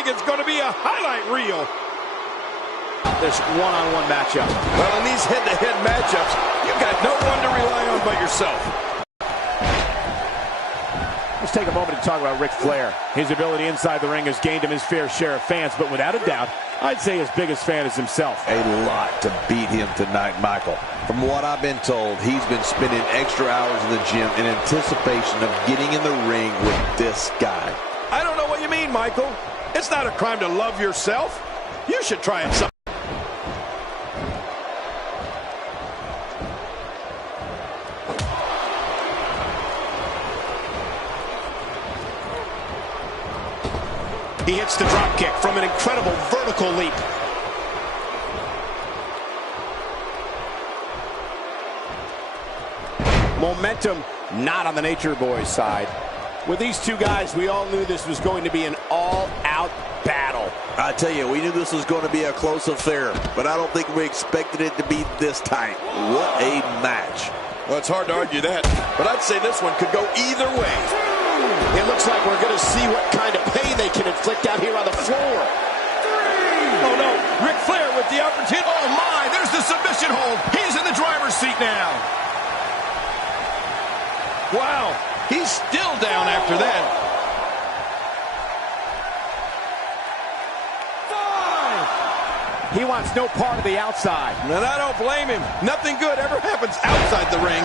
think it's going to be a highlight reel. This one-on-one matchup. Well, in these head-to-head matchups, you've got no one to rely on but yourself. Let's take a moment to talk about Ric Flair. His ability inside the ring has gained him his fair share of fans, but without a doubt, I'd say his biggest fan is himself. A lot to beat him tonight, Michael. From what I've been told, he's been spending extra hours in the gym in anticipation of getting in the ring with this guy. I don't know what you mean, Michael. It's not a crime to love yourself. You should try it sometime. He hits the drop kick from an incredible vertical leap. Momentum not on the Nature Boys side. With these two guys, we all knew this was going to be an all-out battle. I tell you, we knew this was going to be a close affair, but I don't think we expected it to be this tight. What a match. Well, it's hard to argue that, but I'd say this one could go either way. It looks like we're going to see what kind of pain they can inflict out here on the floor. Oh, no. Ric Flair with the opportunity. Oh, my. There's the submission hold. He's in the driver's seat now. Wow. He's still down after that. 5. He wants no part of the outside. And I don't blame him. Nothing good ever happens outside the ring.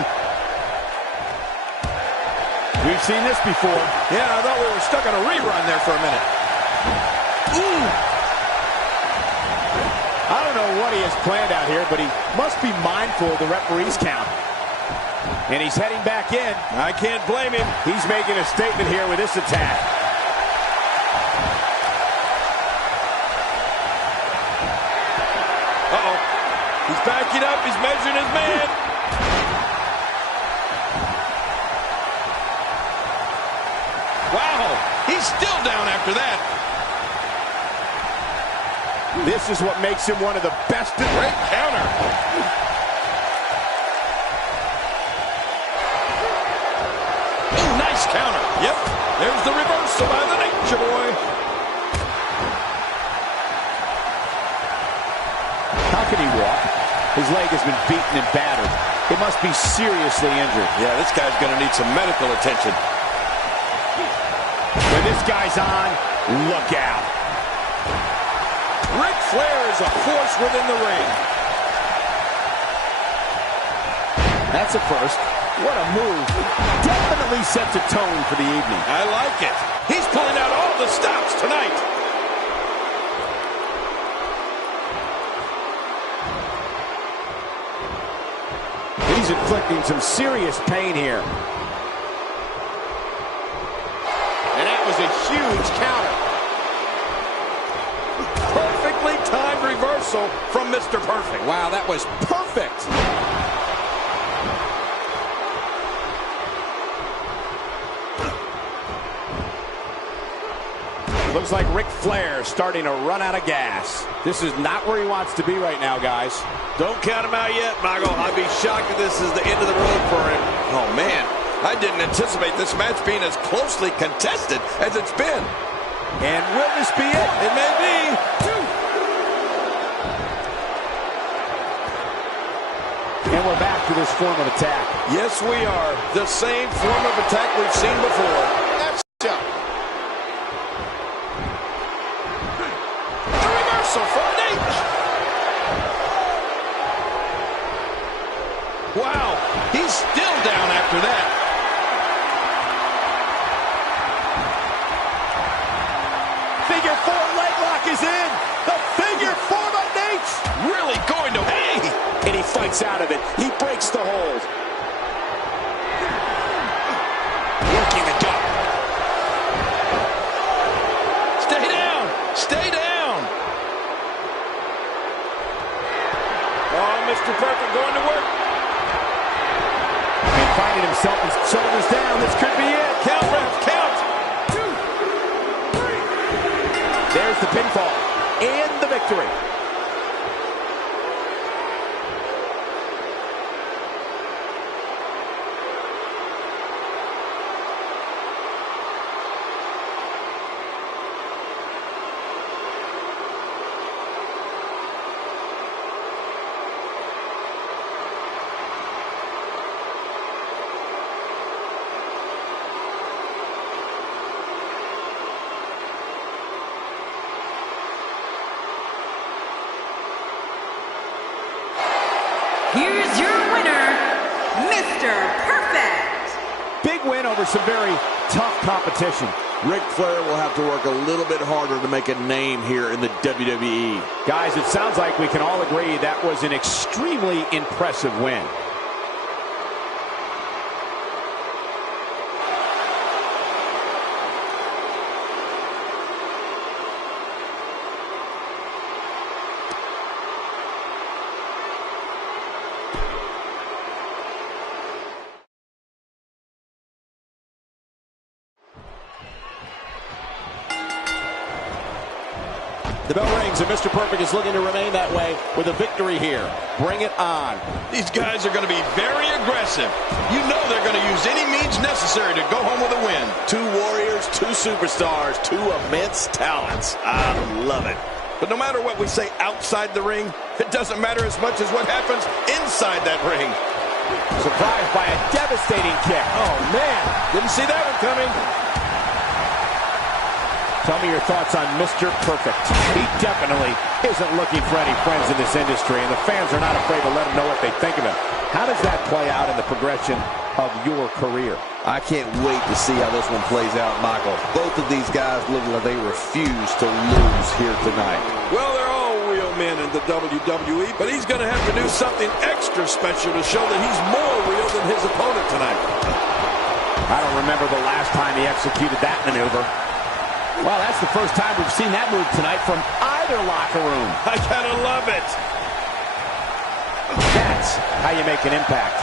We've seen this before. Yeah, I thought we were stuck on a rerun there for a minute. Ooh. I don't know what he has planned out here, but he must be mindful of the referee's count. And he's heading back in. I can't blame him. He's making a statement here with this attack. Uh-oh. He's backing up. He's measuring his man. Wow. He's still down after that. This is what makes him one of the best. Great counter. Ooh, nice counter. Yep. There's the reversal by the Nature Boy. How can he walk? His leg has been beaten and battered. It must be seriously injured. Yeah, this guy's going to need some medical attention. When this guy's on, look out. Ric Flair is a force within the ring. That's a first. What a move. Definitely sets a tone for the evening. I like it. He's pulling out all the stops tonight. He's inflicting some serious pain here. And that was a huge counter. Perfectly timed reversal from Mr. Perfect. Wow, that was perfect. Looks like Ric Flair starting to run out of gas. This is not where he wants to be right now, guys. Don't count him out yet, Michael. I'd be shocked if this is the end of the road for him. Oh, man. I didn't anticipate this match being as closely contested as it's been. And will this be it? It may be. And we're back to this form of attack. Yes, we are. The same form of attack we've seen before. That's up. The reversal for an H. Wow. He's still down after that. Figure 4 leg lock is in. The figure 4 by Nate. Really going to hey. And he fights out of it. He breaks the hold. Working the gut. Stay down. Stay down. Oh, Mr. Perfect going to work. And finding himself his shoulders down. This could be it. Count, ref, count. 2, 3. There's the pinfall. And the victory. win over some very tough competition. Ric Flair will have to work a little bit harder to make a name here in the WWE. Guys, it sounds like we can all agree that was an extremely impressive win. The bell rings, and Mr. Perfect is looking to remain that way with a victory here. Bring it on. These guys are going to be very aggressive. You know they're going to use any means necessary to go home with a win. Two warriors, two superstars, two immense talents. I love it. But no matter what we say outside the ring, it doesn't matter as much as what happens inside that ring. Surprised by a devastating kick. Oh, man. Didn't see that one coming. Tell me your thoughts on Mr. Perfect. He definitely isn't looking for any friends in this industry, and the fans are not afraid to let him know what they think of him. How does that play out in the progression of your career? I can't wait to see how this one plays out, Michael. Both of these guys look like they refuse to lose here tonight. Well, they're all real men in the WWE, but he's going to have to do something extra special to show that he's more real than his opponent tonight. I don't remember the last time he executed that maneuver. Well, that's the first time we've seen that move tonight from either locker room. I gotta love it. That's how you make an impact.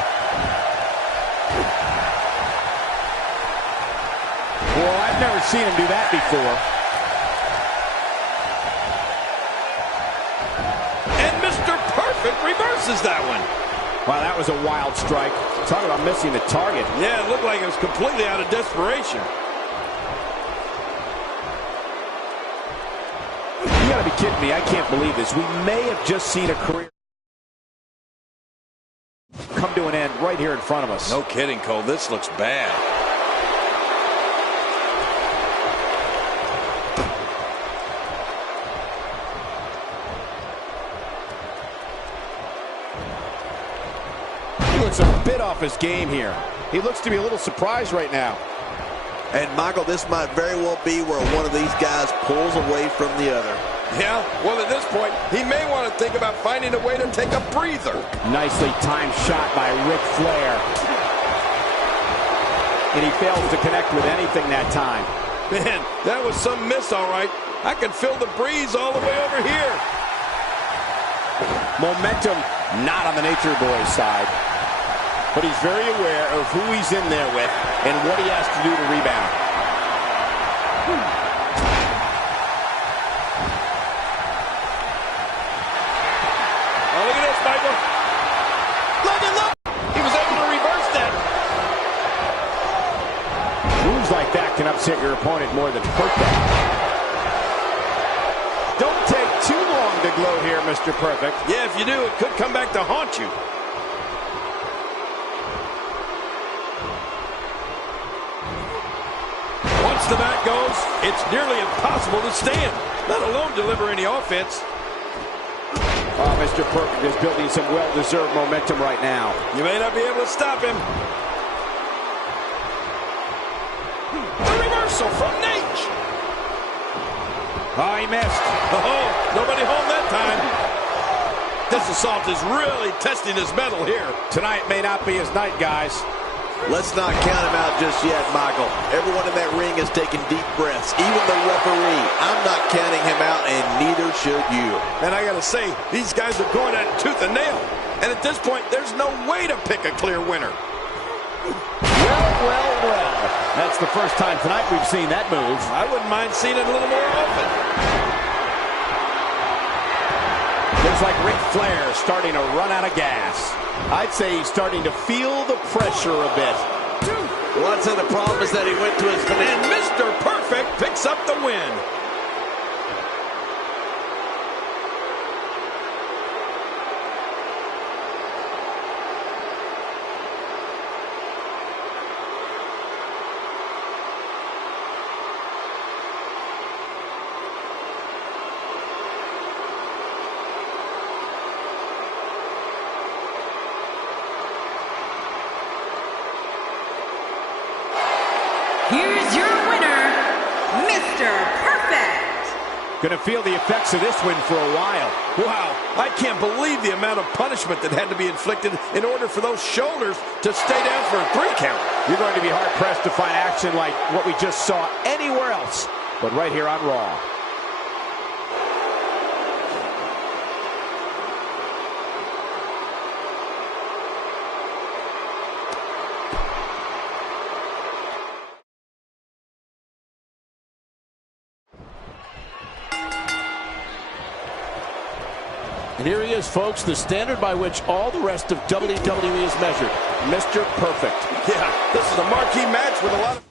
Well, I've never seen him do that before. And Mr. Perfect reverses that one. Wow, that was a wild strike. Talk about missing the target. Yeah, it looked like it was completely out of desperation. You gotta be kidding me. I can't believe this. We may have just seen a career come to an end right here in front of us. No kidding, Cole. This looks bad. He looks a bit off his game here. He looks to be a little surprised right now. And, Michael, this might very well be where one of these guys pulls away from the other. Yeah, well, at this point, he may want to think about finding a way to take a breather. Nicely timed shot by Ric Flair. And he fails to connect with anything that time. Man, that was some miss, all right. I can feel the breeze all the way over here. Momentum not on the Nature Boy's side. But he's very aware of who he's in there with and what he has to do to rebound. Oh, look at this, Michael. Look. He was able to reverse that. Moves like that can upset your opponent more than hurt them. Don't take too long to gloat here, Mr. Perfect. Yeah, if you do, it could come back to haunt you. Once the bat goes, it's nearly impossible to stand, let alone deliver any offense. Oh, Mr. Perfect is building some well-deserved momentum right now. You may not be able to stop him. The reversal from Nate. Oh, he missed. Oh, nobody home that time. This assault is really testing his mettle here. Tonight may not be his night, guys. Let's not count him out just yet, Michael. Everyone in that ring is taking deep breaths, even the referee. I'm not counting him out, and neither should you. And I got to say, these guys are going at it tooth and nail. And at this point, there's no way to pick a clear winner. Well. That's the first time tonight we've seen that move. I wouldn't mind seeing it a little more often. Looks like Ric Flair is starting to run out of gas. I'd say he's starting to feel the pressure a bit. Well, that's the problem is that he went to his finish. And Mr. Perfect picks up the win. Here's your winner, Mr. Perfect. Going to feel the effects of this win for a while. Wow, I can't believe the amount of punishment that had to be inflicted in order for those shoulders to stay down for a 3 count. You're going to be hard-pressed to find action like what we just saw anywhere else, but right here on Raw. And here he is, folks, the standard by which all the rest of WWE is measured. Mr. Perfect. Yeah, this is a marquee match with a lot of...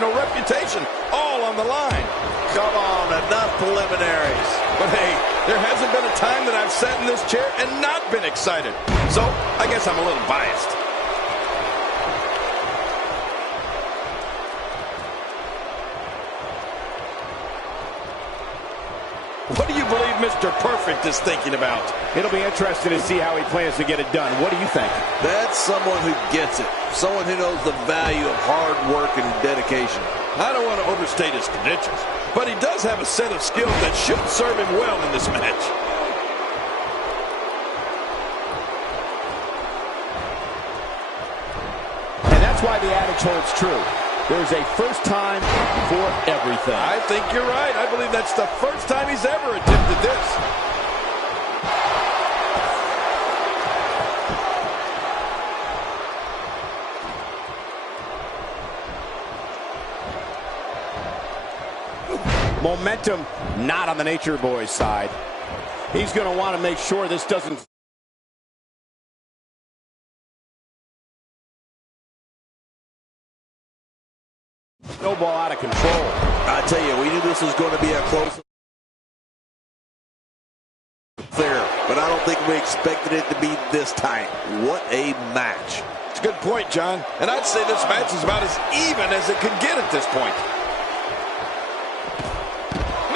professional reputation all on the line. Come on, enough preliminaries. But hey, there hasn't been a time that I've sat in this chair and not been excited. So I guess I'm a little biased. What do you believe Mr. Perfect is thinking about? It'll be interesting to see how he plans to get it done. What do you think? That's someone who gets it. Someone who knows the value of hard work and dedication. I don't want to overstate his credentials, but he does have a set of skills that should serve him well in this match. And that's why the adage holds true. There's a first time for everything. I think you're right. I believe that's the first time he's ever attempted this. Momentum not on the Nature Boy's side. He's going to want to make sure this doesn't... snowball out of control. I tell you, we knew this was going to be a close affair, but I don't think we expected it to be this tight. What a match. It's a good point, John. And I'd say this match is about as even as it could get at this point.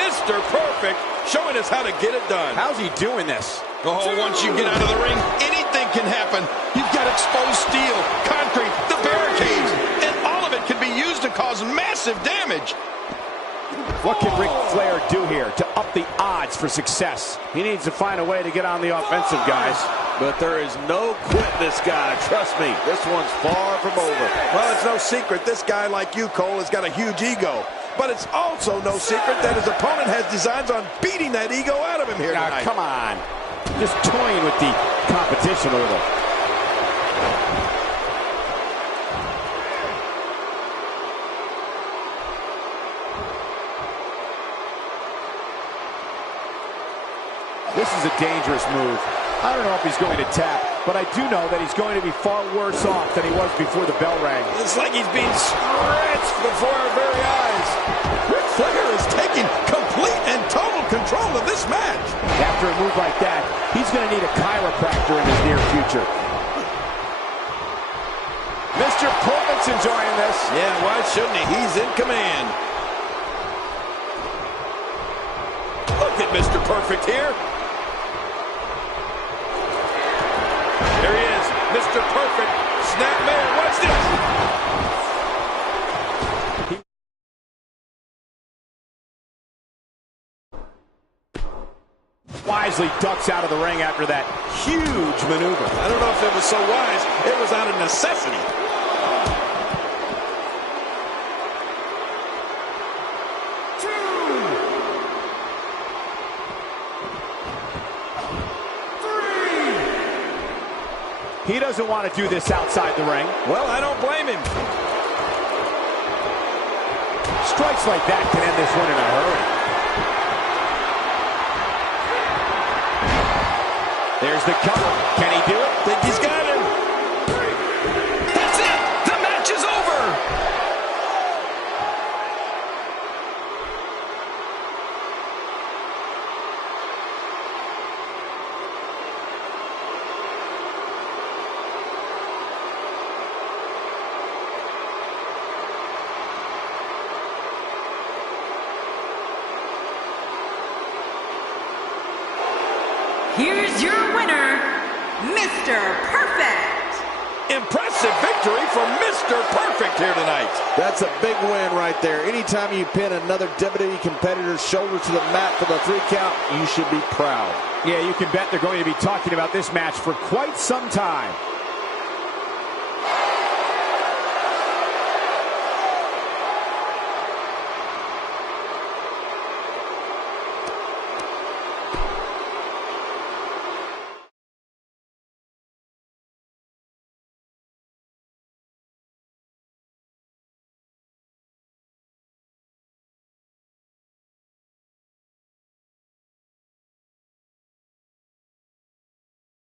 Mr. Perfect showing us how to get it done. How's he doing this? Oh, once you get out of the ring, anything can happen. You've got exposed steel, concrete, the barricades, and all of it can be used to cause massive damage. What can Ric Flair do here to up the odds for success? He needs to find a way to get on the offensive, guys. But there is no quitting this guy. Trust me, this one's far from over. Well, it's no secret this guy like you, Cole, has got a huge ego. But it's also no secret that his opponent has designs on beating that ego out of him here tonight. Now, come on. Just toying with the competition a little. This is a dangerous move. I don't know if he's going to tap, but I do know that he's going to be far worse off than he was before the bell rang. It's like he's being stretched before our very eyes. Ric Flair is taking complete and total control of this match. After a move like that, he's going to need a chiropractor in his near future. Mr. Perfect's enjoying this. Yeah, why shouldn't he? He's in command. Look at Mr. Perfect here. There he is, Mr. Perfect. Snapmare, watch this. Wisely ducks out of the ring after that huge maneuver. I don't know if it was so wise. It was out of necessity. He doesn't want to do this outside the ring. Well, I don't blame him. Strikes like that can end this one in a hurry. There's the cover. Can he do it? Think he's got him. That's it. The match is over. Here's your winner, Mr. Perfect. Impressive victory for Mr. Perfect here tonight. That's a big win right there. Anytime you pin another WWE competitor's shoulder to the mat for the 3 count, you should be proud. Yeah, you can bet they're going to be talking about this match for quite some time.